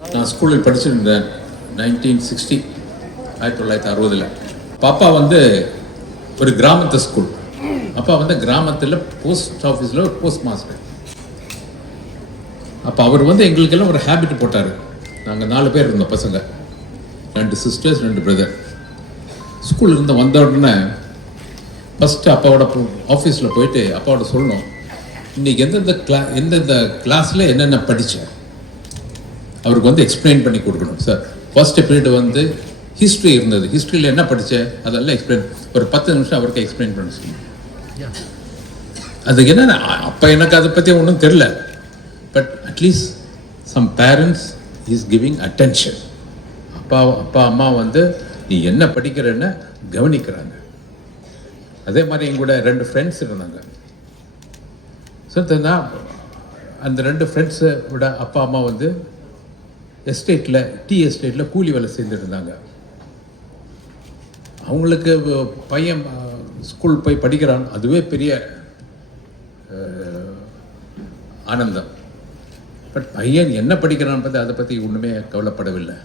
நான் ஸ்கூலில் படிச்சிருந்தேன் nineteen sixty ஆயிரத்தி தொள்ளாயிரத்தி அறுபதில். பாப்பா வந்து ஒரு கிராமத்து ஸ்கூல் அப்பா வந்து கிராமத்தில் போஸ்ட் ஆஃபீஸில் ஒரு போஸ்ட் மாஸ்டர் அப்போ அவர் வந்து எங்களுக்கெல்லாம் ஒரு ஹேபிட் போட்டார். நாங்கள் நாலு பேர் இருந்தோம் பசங்க. ரெண்டு சிஸ்டர்ஸ் ரெண்டு பிரதர் ஸ்கூல் இருந்து வந்த உடனே ஃபஸ்ட்டு அப்பாவோட ஆஃபீஸில் போயிட்டு அப்பாவோட சொல்லணும். இன்னைக்கு எந்தெந்த கிளா எந்தெந்த கிளாஸில் என்னென்ன படித்தேன் அவருக்கு வந்து எக்ஸ்பிளைன் பண்ணி கொடுக்கணும் சார் ஃபர்ஸ்ட் பீரியட் வந்து ஹிஸ்ட்ரி இருந்தது. ஹிஸ்ட்ரியில் என்ன படித்தேன் அதெல்லாம் எக்ஸ்பிளைன் ஒரு பத்து நிமிஷம் அவருக்கு எக்ஸ்பிளைன் பண்ண சொல்லணும் அதுக்கு என்ன அப்போ எனக்கு அதை பற்றி ஒன்றும் தெரில but at least some parents is giving attention அப்பா அப்பா அம்மா வந்து நீ என்ன படிக்கிறன்னு கவனிக்கிறாங்க. அதே மாதிரி எங்கூட ரெண்டு ஃப்ரெண்ட்ஸ் இருந்தாங்க. ஸோ அந்த ரெண்டு ஃப்ரெண்ட்ஸை விட அப்பா அம்மா வந்து எஸ்டேட்டில் டீ எஸ்டேட்டில் கூலி வேலை செஞ்சுட்டு இருந்தாங்க அவங்களுக்கு பையன் ஸ்கூல் போய் படிக்கிறான். அதுவே பெரிய ஆனந்தம். பட் பையன் என்ன படிக்கிறான்னு பற்றி அதை பற்றி ஒன்றுமே கவலைப்படவில்லை.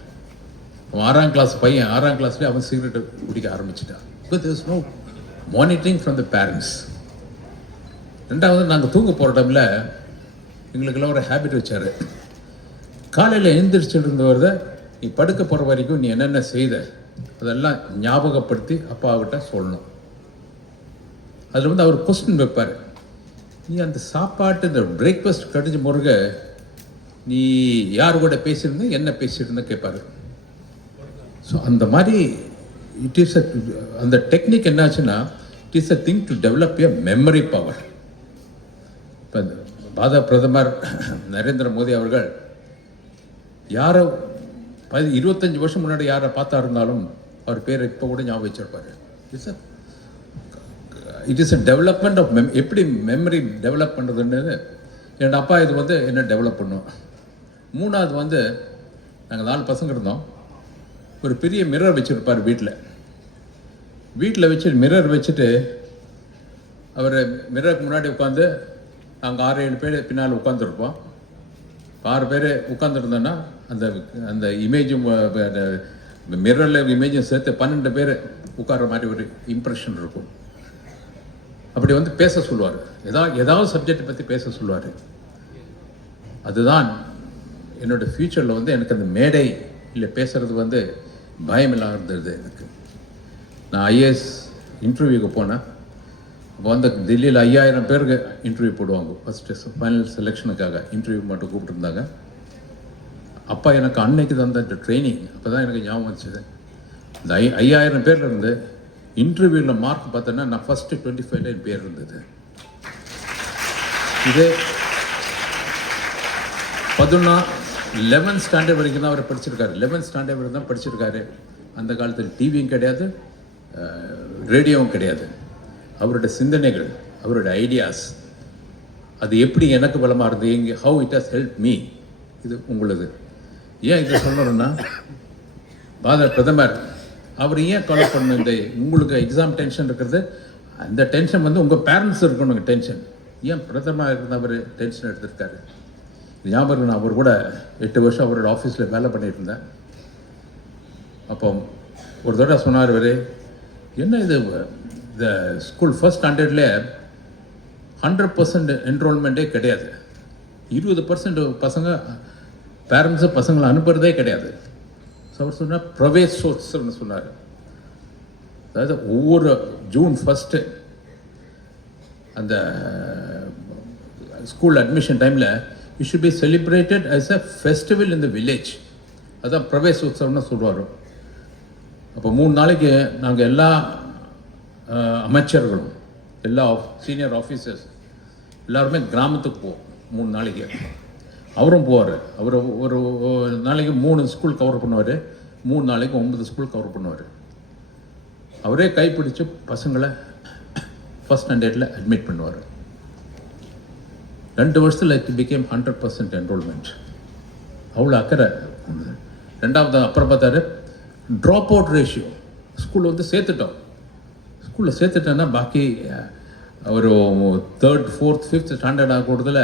அவன் ஆறாம் கிளாஸ் பையன் ஆறாம் கிளாஸ்லேயே அவன் சிகரெட்டு குடிக்க ஆரம்பிச்சிட்டான். Because is no monitoring from the parents ரெண்டாவது நாங்கள் தூங்க போகிற டைமில் எங்களுக்கெல்லாம் ஒரு ஹேபிட் வச்சார். காலையில் எழுந்திரிச்சிருந்தவர் இருந்தவரத நீ படுக்க போகிற வரைக்கும் நீ என்னென்ன செய்த? அதெல்லாம் ஞாபகப்படுத்தி அப்பாவிட்ட சொல்லணும். அதில் வந்து அவர் கொஸ்டின் வைப்பார். நீ அந்த சாப்பாட்டு இந்த பிரேக்ஃபாஸ்ட் கடிஞ்ச முருக நீ யார் கூட பேசியிருந்த என்ன பேசியிருந்த? கேட்பாரு ஸோ அந்த மாதிரி இட் இஸ் அ அந்த டெக்னிக் என்னாச்சுன்னா it is a thing to develop a memory power இப்போ பாத பாரத பிரதமர் நரேந்திர மோடி அவர்கள் யாரை பதி இருபத்தஞ்சி வருஷம் முன்னாடி யாரை பார்த்தா இருந்தாலும் அவர் பேரை இப்போ கூட ஞாபகம் வச்சிருப்பார். It's it is a development of மெம் எப்படி மெமரி டெவலப் பண்ணுறதுன்னு என் அப்பா இது வந்து என்ன டெவலப் பண்ணும்? மூணாவது வந்து நாங்கள் நாலு பசங்க இருந்தோம். ஒரு பெரிய மிரர் வச்சுருப்பார் வீட்டில் வீட்டில் வச்சு மிரர் வச்சுட்டு அவர் மிரருக்கு முன்னாடி உட்காந்து நாங்கள் ஆறு ஏழு பேர் பின்னால் உட்காந்துருப்போம் ஆறு பேர் உட்காந்துருந்தோன்னா அந்த அந்த இமேஜும் மிரரில் இமேஜும் சேர்த்து பன்னெண்டு பேர் உட்கார்ற மாதிரி ஒரு இம்ப்ரெஷன் இருக்கும். அப்படி வந்து பேச சொல்லுவார். ஏதாவது ஏதாவது சப்ஜெக்ட் பற்றி பேச சொல்லுவார். அதுதான் என்னோட ஃப்யூச்சரில் வந்து எனக்கு அந்த மேடை இல்லை பேசுகிறது வந்து பயம் இருந்தது எனக்கு. நான் ஐஏஎஸ் இன்டர்வியூக்கு போனேன். அப்போ வந்து டெல்லியில் ஐயாயிரம் பேருக்கு இன்டர்வியூ போடுவாங்க. ஃபஸ்ட்டு ஃபைனல் செலெக்ஷனுக்காக இன்டர்வியூ மட்டும் கூப்பிட்டுருந்தாங்க. அப்பா எனக்கு அன்னைக்கு தந்த இந்த ட்ரைனிங் அப்போ தான் எனக்கு ஞாபகம் வச்சுது. இந்த ஐ ஐயாயிரம் பேர் இருந்து இன்டர்வியூவில் மார்க் பார்த்தோன்னா நான் ஃபஸ்ட்டு டுவெண்ட்டி ஃபைவ்ல என் பேர் இருந்தது. இதே பதினொன்னா லெவன்த் ஸ்டாண்டர்ட் வரைக்கும் தான் அவர் படிச்சிருக்காரு. லெவன்த் ஸ்டாண்டர்ட் வரைக்கும் தான் படிச்சிருக்காரு. அந்த காலத்தில் டிவியும் கிடையாது ரேடியோவும் கிடையாது. அவரோட சிந்தனைகள் அவரோட ஐடியாஸ் அது எப்படி எனக்கு பலமாக இருந்தது எங்கே how it has help me இது உங்களது. ஏன் இதை சொல்லணும்னா? பாரத பிரதமர் அவர் ஏன் கொலை பண்ணணும் இந்த உங்களுக்கு எக்ஸாம் டென்ஷன் இருக்கிறது? அந்த டென்ஷன் வந்து உங்கள் பேரண்ட்ஸ் இருக்கணுங்க டென்ஷன் ஏன் பிரதமர் இருந்தவர் டென்ஷன் எடுத்திருக்காரு? ஞாபகம் நான் அவர் கூட எட்டு வருஷம் அவரோட ஆஃபீஸில் வேலை பண்ணியிருந்தேன். இருந்தேன் அப்போ ஒரு தடவை சொன்னார் இவர் என்ன இது? இந்த ஸ்கூல் ஃபர்ஸ்ட் ஸ்டாண்டர்ட்லேயே ஹண்ட்ரட் பர்சன்ட் என்ரோல்மெண்ட்டே கிடையாது. இருபது பர்சன்ட் பசங்க பேரண்ட்ஸு பசங்களை அனுப்புறதே கிடையாது. ஸோ அவர் சொன்னார் சோர்ஸ்ன்னு சொன்னார். அதாவது ஒவ்வொரு ஜூன் ஃபஸ்ட்டு அந்த ஸ்கூல் அட்மிஷன் டைமில் it should be celebrated as a festival in the village அதுதான் பிரவேச உற்சவம்னு சொல்லுவார். அப்போ மூணு நாளைக்கு நாங்கள் எல்லா அமைச்சர்களும் எல்லா சீனியர் ஆஃபீஸர்ஸ் எல்லாருமே கிராமத்துக்கு போவோம் மூணு நாளைக்கு. அவரும் போவார். அவர் ஒரு ஒரு நாளைக்கு மூணு ஸ்கூல் கவர் பண்ணுவார். மூணு நாளைக்கு ஒன்பது ஸ்கூல் கவர் பண்ணுவார். அவரே கைப்பிடிச்சு பசங்களை ஃபஸ்ட் ஸ்டாண்டர்டில் அட்மிட் பண்ணுவார். ரெண்டு வருஷத்தில் it became hundred percent enrollment அவ்வளோ அக்கறை உண்டு. ரெண்டாவது அப்புறம் பார்த்தாரு ட்ராப் அவுட் ரேஷியோ ஸ்கூலில் வந்து சேர்த்துட்டோம். ஸ்கூலில் சேர்த்துட்டோன்னா பாக்கி ஒரு தேர்ட் ஃபோர்த் ஃபிஃப்த் ஸ்டாண்டர்ட் ஆகக்கூடதில்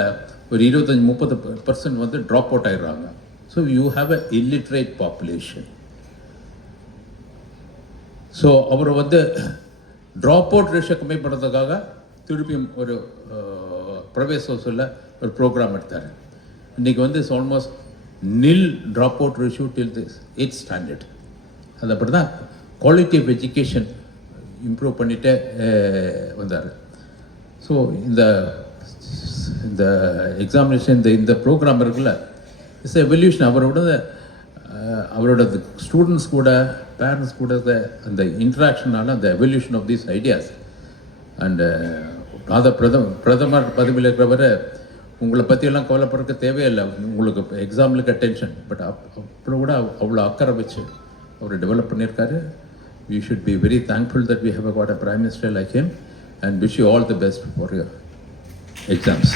ஒரு இருபத்தஞ்சி முப்பது பர்சன்ட் வந்து ட்ராப் அவுட் ஆயிடுறாங்க. So you have a illiterate population so அவர் வந்து ட்ராப் அவுட் ரேஷியோ கம்மி பண்ணுறதுக்காக திருப்பியும் ஒரு பிரவேசோசில் ஒரு ப்ரோக்ராம் எடுத்தார். இன்றைக்கி வந்து it's almost nil drop out ratio till this eight standard அது அப்படி தான் குவாலிட்டி ஆஃப் எஜுகேஷன் இம்ப்ரூவ் பண்ணிகிட்டே வந்தார். ஸோ இந்த இந்த எக்ஸாமினேஷன் இந்த இந்த ப்ரோக்ராம் இருக்குல்ல இட்ஸ் எவல்யூஷன் அவரோட அவரோட ஸ்டூடெண்ட்ஸ் கூட பேரண்ட்ஸ் கூட அந்த இன்ட்ராக்ஷனால அந்த evolution of these ideas and அத பிரதம பிரதமர் பதவியில் இருக்கிறவரை உங்களை பற்றியெல்லாம் கவலைப்படுறதுக்கு தேவையில்லை. உங்களுக்கு எக்ஸாம்பிளுக்கு டென்ஷன் பட் அப் அப்புறம் கூட அவ்- அவ்வளோ அக்கறை வச்சு அவர் டெவலப் பண்ணியிருக்காரு. You should be very thankful that we have got a prime minister like him and wish you all the best for your exams